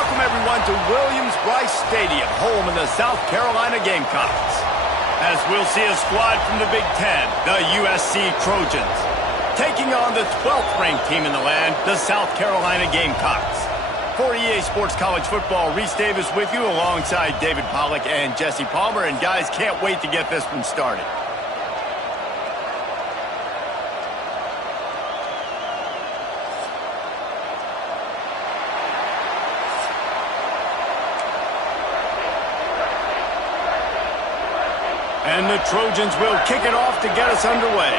welcome everyone to Williams-Brice Stadium, home of the South Carolina Gamecocks. As we'll see a squad from the Big Ten, the USC Trojans, taking on the 12th ranked team in the land, the South Carolina Gamecocks. For EA Sports College Football, Reese Davis with you alongside David Pollack and Jesse Palmer. And guys, can't wait to get this one started. And the Trojans will kick it off to get us underway.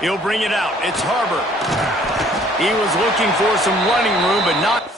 He'll bring it out. It's Harbor. He was looking for some running room, but not.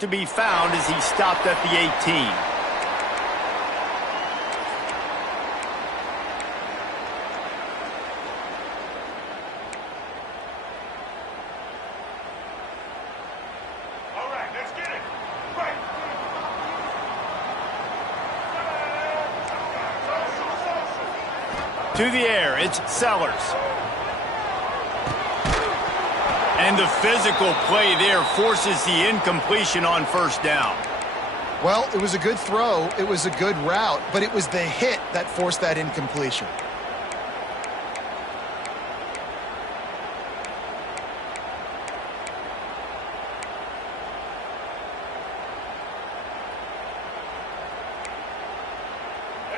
To be found as he stopped at the 18. All right, let's get it. Right. To the air, it's Sellers. And the physical play there forces the incompletion on first down. Well, it was a good throw, it was a good route, but it was the hit that forced that incompletion.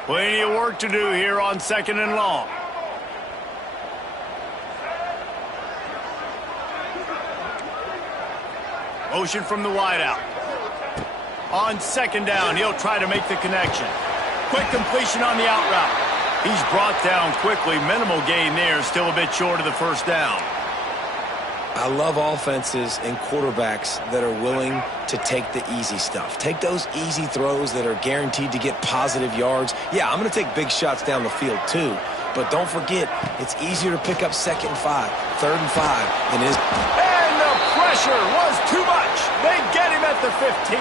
Plenty of work to do here on 2nd and long. Motion from the wideout. On 2nd down, he'll try to make the connection. Quick completion on the out route. He's brought down quickly. Minimal gain there, still a bit short of the first down. I love offenses and quarterbacks that are willing to take the easy stuff. Take those easy throws that are guaranteed to get positive yards. Yeah, I'm going to take big shots down the field too. But don't forget, it's easier to pick up 2nd and 5, 3rd and 5 than it is. Pressure was too much. They get him at the 15.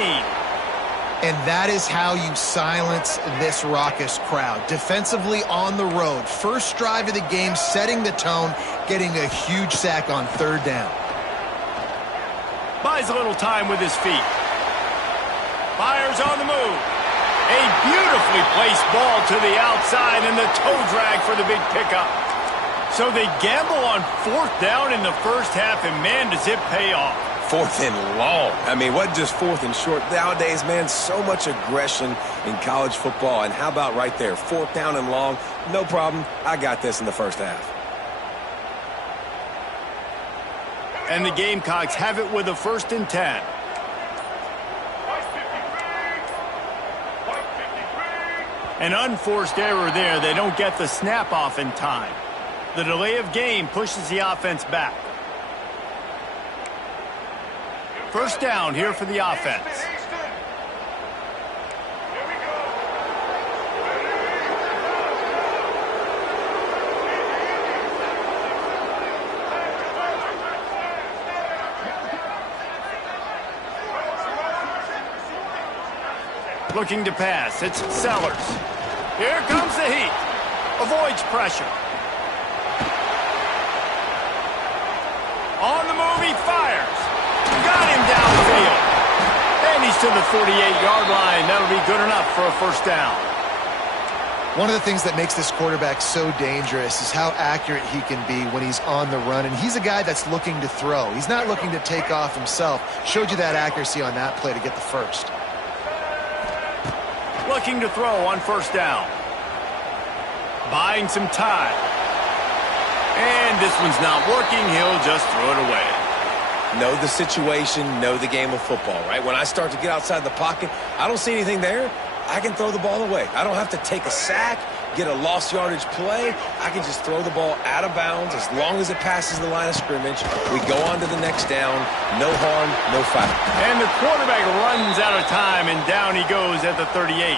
And that is how you silence this raucous crowd. Defensively on the road. First drive of the game, setting the tone, getting a huge sack on 3rd down. Buys a little time with his feet. Fires on the move. A beautifully placed ball to the outside and the toe drag for the big pickup. So they gamble on 4th down in the first half, and man, does it pay off. 4th and long. I mean, what just 4th and short? Nowadays, man, so much aggression in college football. And how about right there, 4th down and long? No problem. I got this in the first half. And the Gamecocks have it with a 1st and 10. An unforced error there. They don't get the snap off in time. The delay of game pushes the offense back. 1st down here for the offense. Looking to pass. It's Sellers. Here comes the heat. Avoids pressure. On the move, he fires. Got him downfield. And he's to the 48-yard line. That'll be good enough for a 1st down. One of the things that makes this quarterback so dangerous is how accurate he can be when he's on the run. And he's a guy that's looking to throw. He's not looking to take off himself. Showed you that accuracy on that play to get the 1st. Looking to throw on 1st down. Buying some time. And this one's not working. He'll just throw it away. Know the situation, know the game of football, right? When I start to get outside the pocket, I don't see anything there, I can throw the ball away. I don't have to take a sack, get a lost yardage play. I can just throw the ball out of bounds as long as it passes the line of scrimmage. We go on to the next down. No harm, no foul. And the quarterback runs out of time, and down he goes at the 38.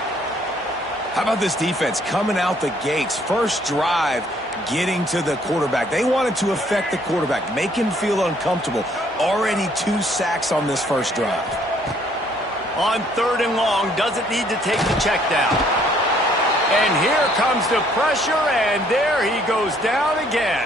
How about this defense coming out the gates? First drive, getting to the quarterback. They wanted to affect the quarterback, make him feel uncomfortable. Already 2 sacks on this first drive. On 3rd and long, doesn't need to take the check down. And here comes the pressure, and there he goes down again.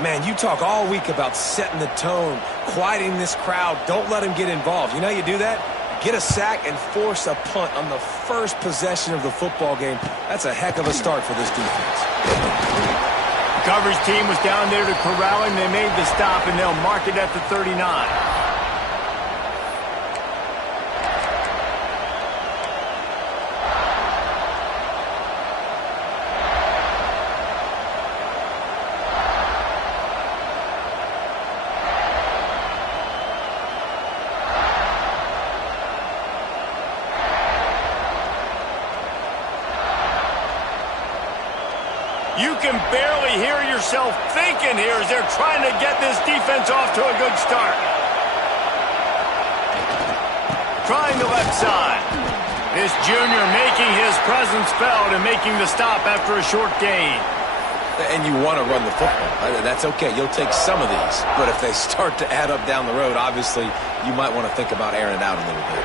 Man, you talk all week about setting the tone, quieting this crowd. Don't let him get involved. You know how you do that? Get a sack and force a punt on the first possession of the football game. That's a heck of a start for this defense. The coverage team was down there to corral him. They made the stop, and they'll mark it at the 39. You can barely hear yourself thinking here as they're trying to get this defense off to a good start. Trying the left side. This junior making his presence felt and making the stop after a short gain. And you want to run the football. That's okay. You'll take some of these. But if they start to add up down the road, obviously you might want to think about airing it out a little bit.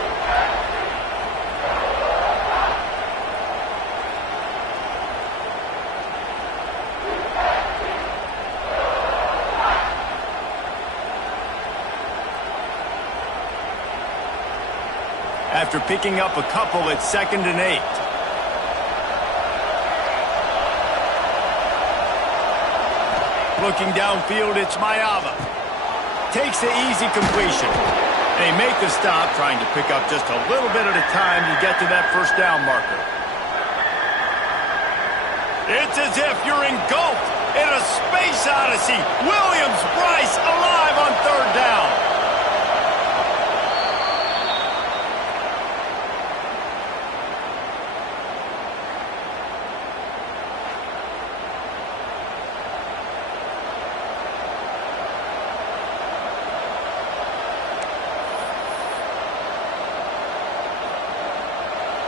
After picking up a couple, it's 2nd and 8. Looking downfield, it's Mayava. Takes the easy completion. They make the stop, trying to pick up just a little bit at a time to get to that first down marker. It's as if you're engulfed in a space odyssey. Williams-Brice alive on 3rd down.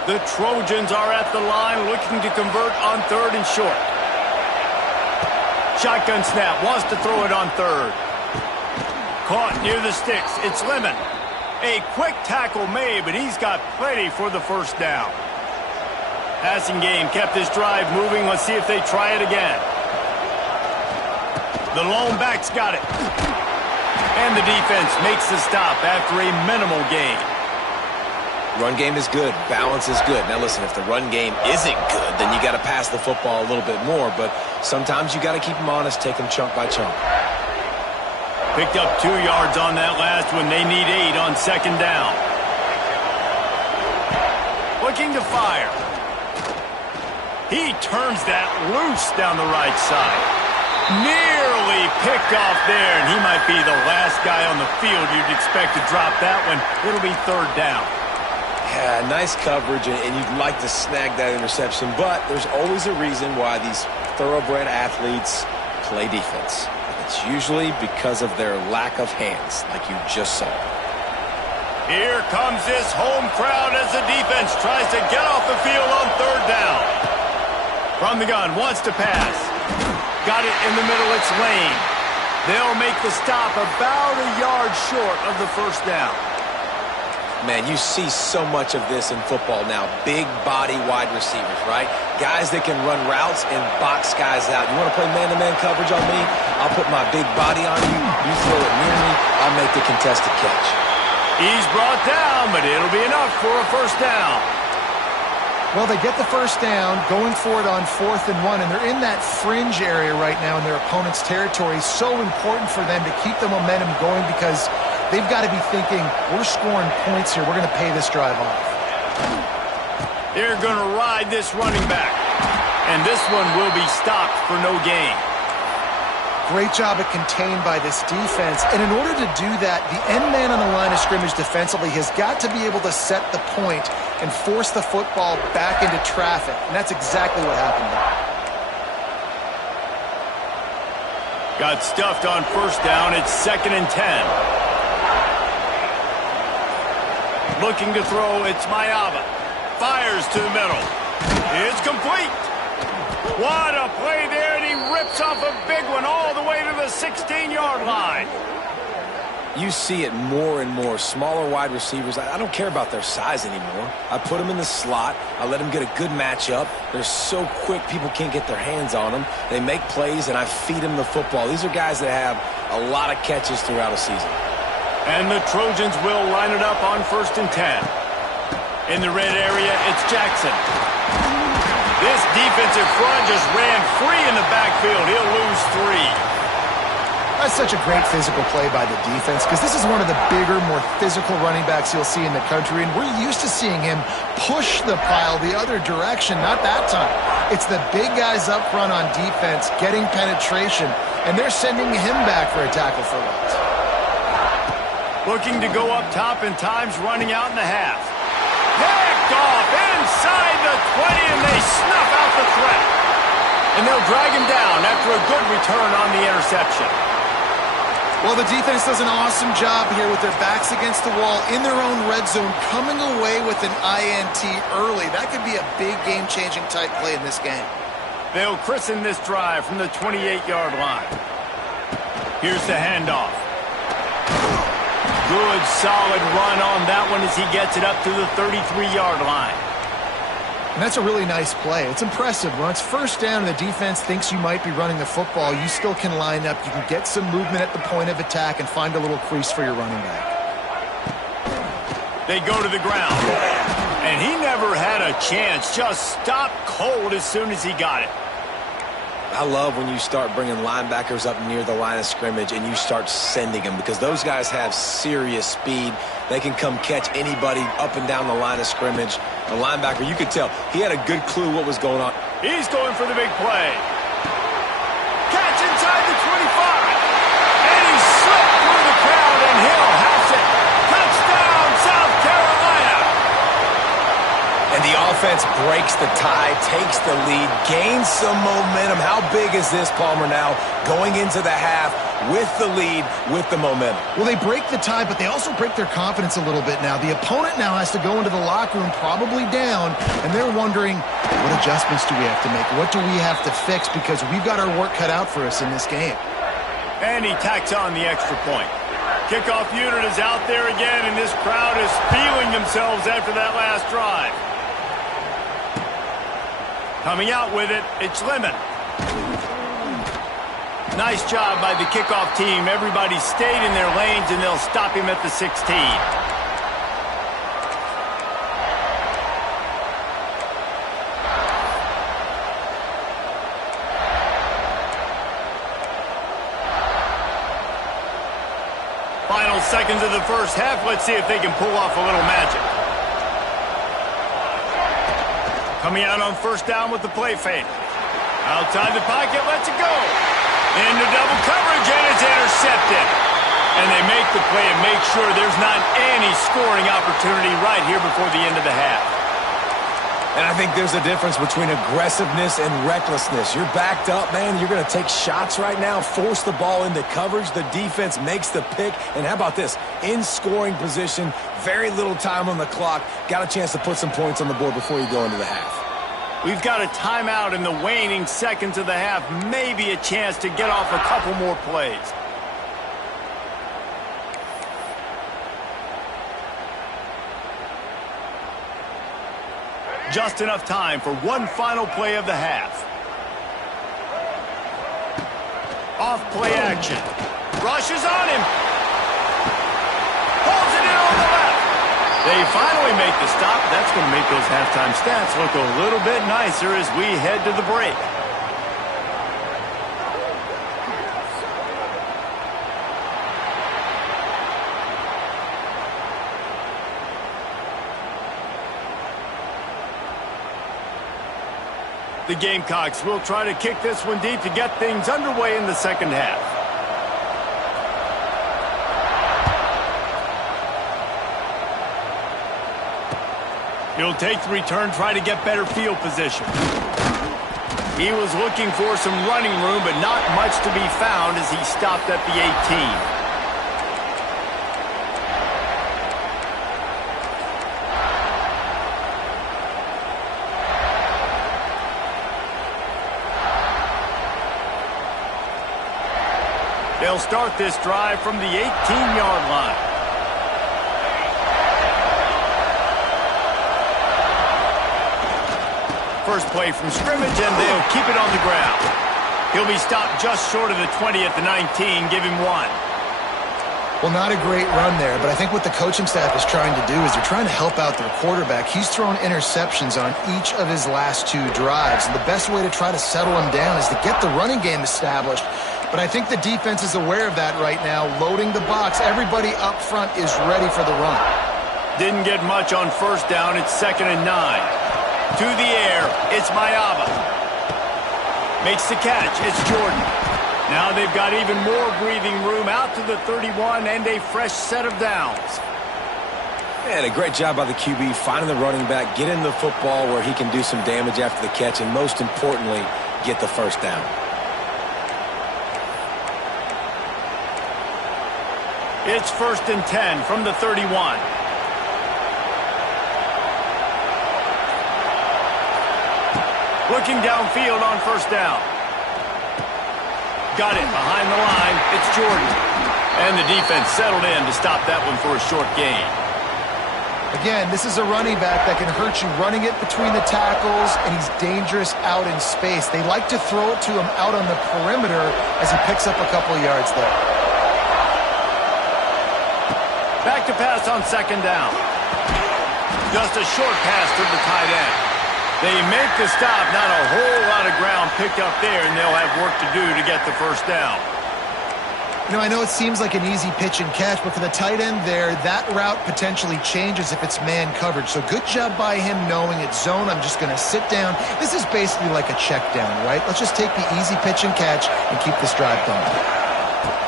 The Trojans are at the line looking to convert on 3rd and short. Shotgun snap, wants to throw it on 3rd. Caught near the sticks, it's Lemon. A quick tackle made, but he's got plenty for the first down. Passing game kept this drive moving. Let's see if they try it again. The lone back's got it. And the defense makes the stop after a minimal gain. Run game is good. Balance is good. Now, listen, if the run game isn't good, then you got to pass the football a little bit more. But sometimes you got to keep them honest, take them chunk by chunk. Picked up 2 yards on that last one. They need 8 on 2nd down. Looking to fire. He turns that loose down the right side. Nearly picked off there, and he might be the last guy on the field you'd expect to drop that one. It'll be 3rd down. Yeah, nice coverage, and you'd like to snag that interception, but there's always a reason why these thoroughbred athletes play defense. It's usually because of their lack of hands, like you just saw. Here comes this home crowd as the defense tries to get off the field on 3rd down. From the gun, wants to pass. Got it in the middle, it's Lane. They'll make the stop about a yard short of the first down. Man, you see so much of this in football now. Big body wide receivers, right? Guys that can run routes and box guys out. You want to play man-to-man coverage on me? I'll put my big body on you. You throw it near me, I'll make the contested catch. He's brought down, but it'll be enough for a first down. Well, they get the first down, going for it on 4th and 1, and they're in that fringe area right now in their opponent's territory. So important for them to keep the momentum going because they've got to be thinking, we're scoring points here. We're going to pay this drive off. They're going to ride this running back. And this one will be stopped for no gain. Great job at contained by this defense. And in order to do that, the end man on the line of scrimmage defensively has got to be able to set the point and force the football back into traffic. And that's exactly what happened there. Got stuffed on first down. It's 2nd and 10. Looking to throw, it's Mayava. Fires to the middle. It's complete. What a play there, and he rips off a big one all the way to the 16-yard line. You see it more and more. Smaller wide receivers, I don't care about their size anymore. I put them in the slot. I let them get a good matchup. They're so quick, people can't get their hands on them. They make plays, and I feed them the football. These are guys that have a lot of catches throughout a season. And the Trojans will line it up on 1st and 10. In the red area, it's Jackson. This defensive front just ran free in the backfield. He'll lose 3. That's such a great physical play by the defense because this is one of the bigger, more physical running backs you'll see in the country, and we're used to seeing him push the pile the other direction. Not that time. It's the big guys up front on defense getting penetration, and they're sending him back for a tackle for loss. Looking to go up top, and time's running out in the half. Picked off inside the 20, and they snuff out the threat. And they'll drag him down after a good return on the interception. Well, the defense does an awesome job here with their backs against the wall in their own red zone, coming away with an INT early. That could be a big game-changing type play in this game. They'll christen this drive from the 28-yard line. Here's the handoff. Good, solid run on that one as he gets it up to the 33-yard line. And that's a really nice play. It's impressive. When it's first down and the defense thinks you might be running the football, you still can line up. You can get some movement at the point of attack and find a little crease for your running back. They go to the ground. And he never had a chance. Just stopped cold as soon as he got it. I love when you start bringing linebackers up near the line of scrimmage and you start sending them because those guys have serious speed. They can come catch anybody up and down the line of scrimmage. A linebacker, you could tell, he had a good clue what was going on. He's going for the big play. Catch inside the 25. And he slipped through the crowd, and Hill has it. Touchdown, South Carolina. And the offense breaks the tie, takes the lead, gains some momentum. How big is this, Palmer, now going into the half with the lead, with the momentum? Well, they break the tie, but they also break their confidence a little bit now. The opponent now has to go into the locker room probably down, and they're wondering, what adjustments do we have to make? What do we have to fix? Because we've got our work cut out for us in this game. And he tacks on the extra point. Kickoff unit is out there again, and this crowd is feeling themselves after that last drive. Coming out with it, it's Lemon. Nice job by the kickoff team. Everybody stayed in their lanes, and they'll stop him at the 16. Final seconds of the first half. Let's see if they can pull off a little magic. Coming out on first down with the play fake. Outside the pocket, lets it go. Into double coverage, and it's intercepted. And they make the play and make sure there's not any scoring opportunity right here before the end of the half. And I think there's a difference between aggressiveness and recklessness. You're backed up, man. You're going to take shots right now, force the ball into coverage. The defense makes the pick. And how about this? In scoring position, very little time on the clock. Got a chance to put some points on the board before you go into the half. We've got a timeout in the waning seconds of the half. Maybe a chance to get off a couple more plays. Just enough time for one final play of the half. Off play action. Rushes on him. Pulls it in on the left. They finally make the stop. That's going to make those halftime stats look a little bit nicer as we head to the break. The Gamecocks will try to kick this one deep to get things underway in the second half. He'll take the return, try to get better field position. He was looking for some running room, but not much to be found as he stopped at the 18. They'll start this drive from the 18-yard line. First play from scrimmage, and they'll keep it on the ground. He'll be stopped just short of the 20 at the 19. Give him 1. Well, not a great run there, but I think what the coaching staff is trying to do is they're trying to help out their quarterback. He's thrown interceptions on each of his last 2 drives, and the best way to try to settle him down is to get the running game established. But I think the defense is aware of that right now, loading the box. Everybody up front is ready for the run. Didn't get much on first down. It's 2nd and 9. To the air, it's Mayaba. Makes the catch, it's Jordan. Now they've got even more breathing room out to the 31 and a fresh set of downs. And a great job by the QB finding the running back, getting the football where he can do some damage after the catch, and most importantly, get the first down. It's 1st and 10 from the 31. Looking downfield on first down. Got it behind the line. It's Jordan. And the defense settled in to stop that one for a short gain. Again, this is a running back that can hurt you running it between the tackles, and he's dangerous out in space. They like to throw it to him out on the perimeter as he picks up a couple of yards there. Back to pass on 2nd down. Just a short pass to the tight end. They make the stop, not a whole lot of ground picked up there, and they'll have work to do to get the first down. You know, I know it seems like an easy pitch and catch, but for the tight end there, that route potentially changes if it's man coverage. So good job by him knowing it's zone. I'm just going to sit down. This is basically like a check down, right? Let's just take the easy pitch and catch and keep this drive going.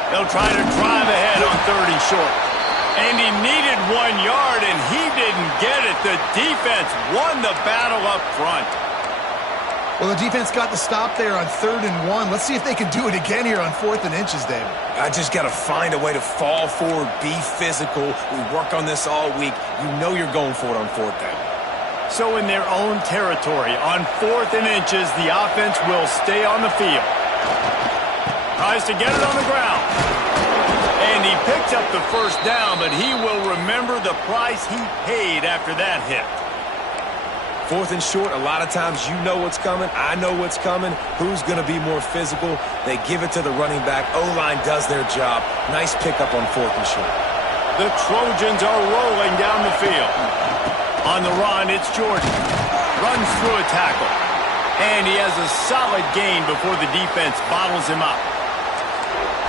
They'll try to drive ahead on 3rd and short. And he needed 1 yard, and he didn't get it. The defense won the battle up front. Well, the defense got the stop there on 3rd and 1. Let's see if they can do it again here on 4th and inches, David. I just got to find a way to fall forward, be physical. We work on this all week. You know you're going for it on 4th down. So in their own territory, on 4th and inches, the offense will stay on the field. Tries to get it on the ground. And he picked up the first down, but he will remember the price he paid after that hit. 4th and short, a lot of times you know what's coming. I know what's coming. Who's going to be more physical? They give it to the running back. O-line does their job. Nice pickup on 4th and short. The Trojans are rolling down the field. On the run, it's Jordan. Runs through a tackle. And he has a solid gain before the defense bottles him up.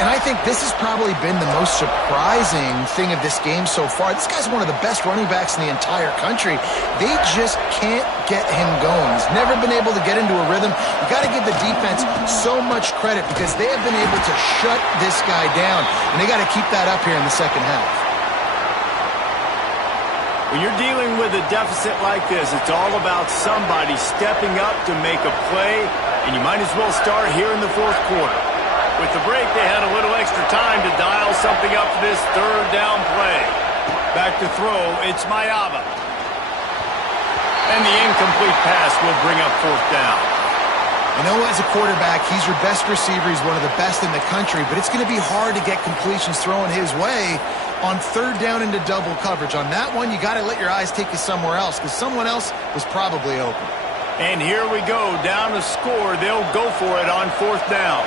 And I think this has probably been the most surprising thing of this game so far. This guy's one of the best running backs in the entire country. They just can't get him going. He's never been able to get into a rhythm. You got to give the defense so much credit because they have been able to shut this guy down. And they got to keep that up here in the second half. When you're dealing with a deficit like this, it's all about somebody stepping up to make a play, and you might as well start here in the 4th quarter. With the break, they had a little extra time to dial something up for this 3rd down play. Back to throw, it's Mayaba. And the incomplete pass will bring up 4th down. You know, as a quarterback, he's your best receiver. He's one of the best in the country, but it's going to be hard to get completions thrown his way on 3rd down into double coverage. On that one, you got to let your eyes take you somewhere else because someone else was probably open. And here we go, down to score. They'll go for it on 4th down.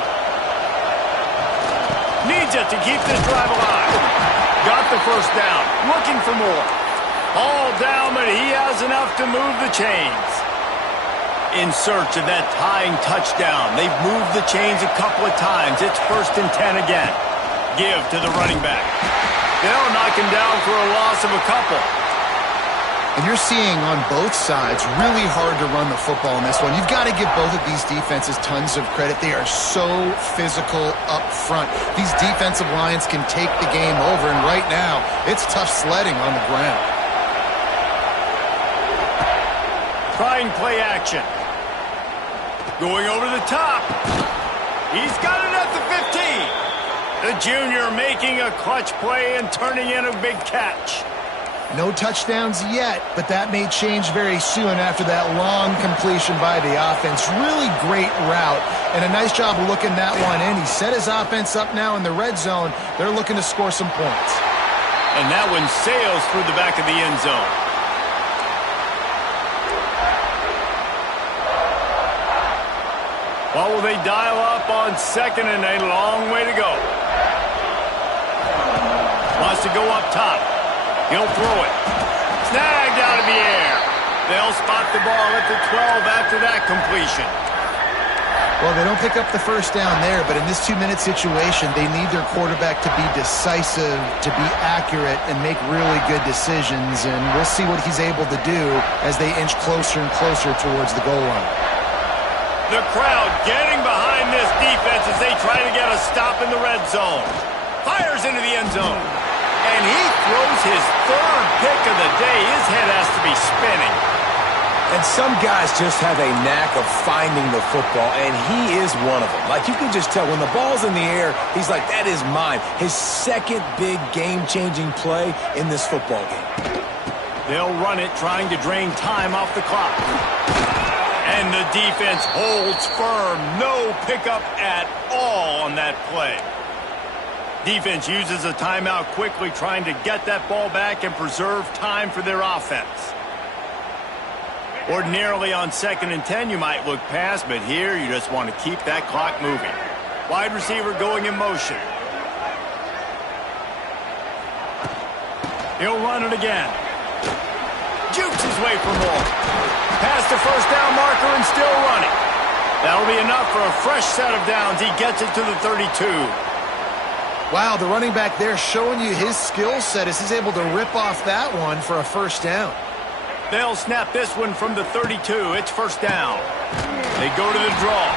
Needs it to keep this drive alive. Got the first down. Looking for more. All down, but he has enough to move the chains. In search of that tying touchdown. They've moved the chains a couple of times. It's 1st and 10 again. Give to the running back. They'll knock him down for a loss of a couple. And you're seeing on both sides really hard to run the football in this one. You've got to give both of these defenses tons of credit. They are so physical up front. These defensive lines can take the game over, and right now, it's tough sledding on the ground. Trying play action. Going over the top. He's got it at the 15. The junior making a clutch play and turning in a big catch. No touchdowns yet, but that may change very soon after that long completion by the offense. Really great route, and a nice job of looking that one in. He set his offense up now in the red zone. They're looking to score some points. And that one sails through the back of the end zone. What will they dial up on second and a long way to go? Wants to go up top. He'll throw it. Snagged out of the air. They'll spot the ball at the 12 after that completion. Well, they don't pick up the first down there, but in this 2-minute situation, they need their quarterback to be decisive, to be accurate, and make really good decisions. And we'll see what he's able to do as they inch closer and closer towards the goal line. The crowd getting behind this defense as they try to get a stop in the red zone. Fires into the end zone. And he throws his third pick of the day. His head has to be spinning. And some guys just have a knack of finding the football, and he is one of them. Like, you can just tell when the ball's in the air, he's like, that is mine. His second big game-changing play in this football game. They'll run it, trying to drain time off the clock. And the defense holds firm. No pickup at all on that play. Defense uses a timeout quickly, trying to get that ball back and preserve time for their offense. Ordinarily on 2nd and 10, you might look past, but here you just want to keep that clock moving. Wide receiver going in motion. He'll run it again. Jukes his way for more. Past the first down marker and still running. That'll be enough for a fresh set of downs. He gets it to the 32. Wow, the running back there showing you his skill set as he's able to rip off that one for a first down. They'll snap this one from the 32. It's first down. They go to the draw.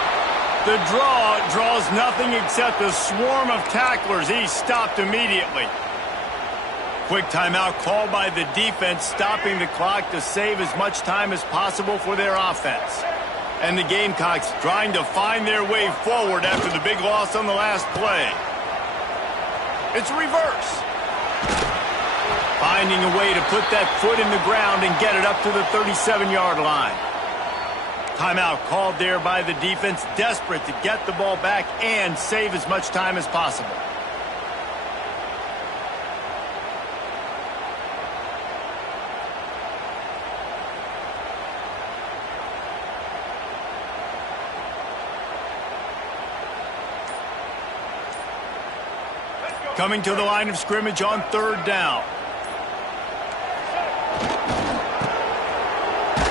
The draw draws nothing except a swarm of tacklers. He's stopped immediately. Quick timeout called by the defense, stopping the clock to save as much time as possible for their offense. And the Gamecocks trying to find their way forward after the big loss on the last play. It's reverse. Finding a way to put that foot in the ground and get it up to the 37-yard line. Timeout called there by the defense, desperate to get the ball back and save as much time as possible. Coming to the line of scrimmage on 3rd down.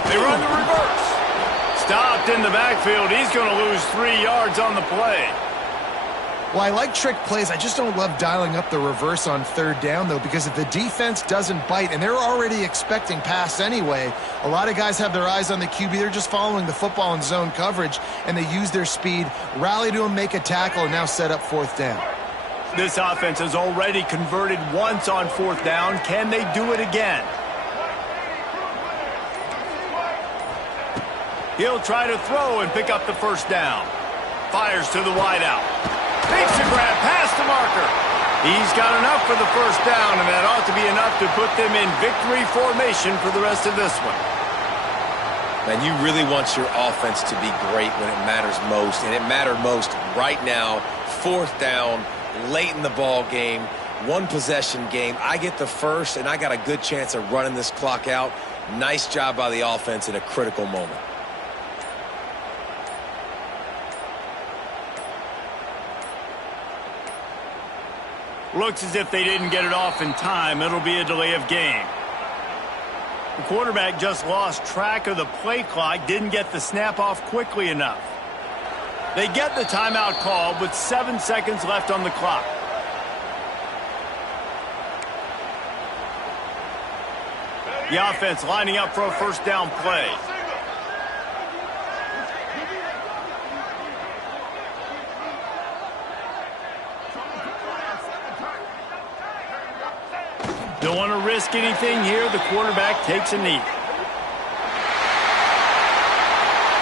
They run the reverse. Stopped in the backfield. He's going to lose 3 yards on the play. Well, I like trick plays. I just don't love dialing up the reverse on 3rd down, though, because if the defense doesn't bite, and they're already expecting pass anyway, a lot of guys have their eyes on the QB. They're just following the football in zone coverage, and they use their speed, rally to him, make a tackle, and now set up 4th down. This offense has already converted once on 4th down. Can they do it again? He'll try to throw and pick up the first down. Fires to the wideout. Makes a grab past the marker. He's got enough for the first down, and that ought to be enough to put them in victory formation for the rest of this one. Man, you really want your offense to be great when it matters most, and it mattered most right now. 4th down, late in the ball game, 1-possession game. I get the first, and I got a good chance of running this clock out. Nice job by the offense in a critical moment. Looks as if they didn't get it off in time. It'll be a delay of game. The quarterback just lost track of the play clock, didn't get the snap off quickly enough. They get the timeout called with 7 seconds left on the clock. The offense lining up for a first down play. Don't want to risk anything here. The quarterback takes a knee.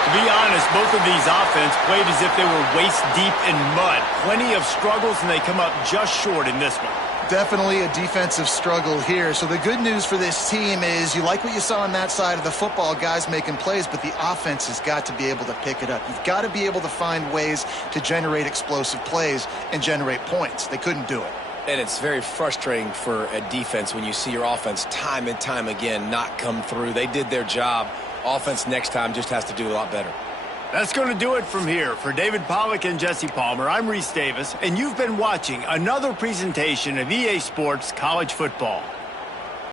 To be honest, both of these offenses played as if they were waist deep in mud. Plenty of struggles, and they come up just short in this one. Definitely a defensive struggle here. So the good news for this team is you like what you saw on that side of the football, guys making plays, but the offense has got to be able to pick it up. You've got to be able to find ways to generate explosive plays and generate points. They couldn't do it. And it's very frustrating for a defense when you see your offense time and time again not come through. They did their job. Offense next time just has to do a lot better. That's going to do it from here. For David Pollack and Jesse Palmer, I'm Reese Davis, and you've been watching another presentation of EA Sports College Football.